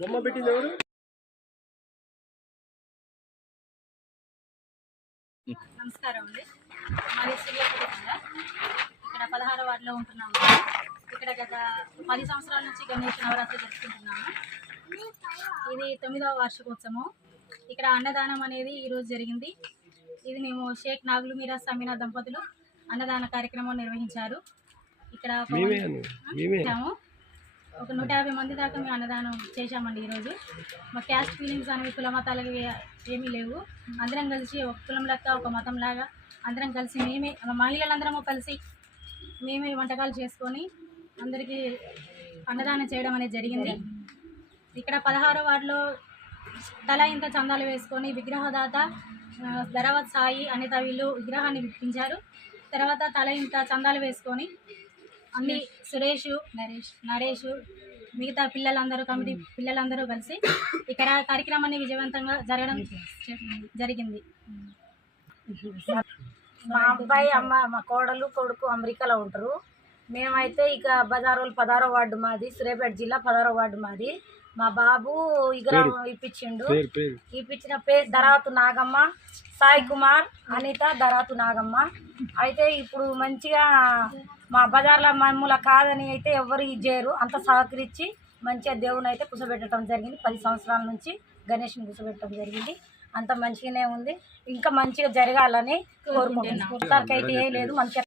బొమ్మ పెట్టింది ఎవరు? నమస్కారం అండి. మాది సూర్యాపేట జిల్లా. ఇక్కడ 16వ వార్డులో ఉంటున్నాము. ఇక్కడ గత 10 సంవత్సరాల నుంచి గణేష్ నవరాత్రి జరుపుకుంటున్నాము. ఇది 9వ వార్షికోత్సవం. ఇక్కడ అన్నదానం అనేది ఈరోజు జరిగింది. ఇది మేము షేక్ నాగులు మీరా సమీనా దంపతులు అన్నదాన కార్యక్రమం నిర్వహించారు. ఇక్కడ ఒక 150 మంది దాకా మేము అన్నదానం చేశామండి. ఈరోజు మా క్యాస్ట్ ఫీలింగ్స్ అనేవి కుల మతాలకి ఏమీ లేవు. అందరం కలిసి ఒక కులం లెక్క ఒక మతం లాగా అందరం కలిసి మేమే మహిళలందరము కలిసి మేమే వంటకాలు చేసుకొని అందరికీ అన్నదానం చేయడం అనేది జరిగింది. ఇక్కడ 16వ వార్డులో తల ఇంత చందాలు వేసుకొని విగ్రహదాత ధరవత్ సాయి అనిత వీళ్ళు విగ్రహాన్ని విప్పించారు. తర్వాత తల ఇంత చందాలు వేసుకొని అన్ని సురేష్ నరేష్ మిగతా పిల్లలందరూ కమిటీ పిల్లలందరూ కలిసి ఇక్కడ కార్యక్రమాన్ని విజయవంతంగా జరగడం జరిగింది. మా అబ్బాయి అమ్మ మా కోడలు కొడుకు అమెరికాలో ఉంటారు. మేమైతే ఇక బజారోలు 16వ వార్డు మాది, సూర్యాపేట జిల్లా 16వ వార్డు మాది. మా బాబు విగ్రహం ఇప్పించిండు. ఇప్పించిన పేరు దరాతు నాగమ్మ, సాయి కుమార్, అనిత దరాతు నాగమ్మ. అయితే ఇప్పుడు మంచిగా మా బజార్లో మమ్మల్ని కాదని అయితే ఎవరు చేయరు. అంత సహకరించి మంచిగా దేవుని అయితే కూర్చోబెట్టడం జరిగింది. 10 సంవత్సరాల నుంచి గణేష్ని కూర్చోబెట్టడం జరిగింది. అంత మంచిగానే ఉంది. ఇంకా మంచిగా జరగాలని కోరుకుంటున్నాం. అయితే ఏం లేదు, మంచిగా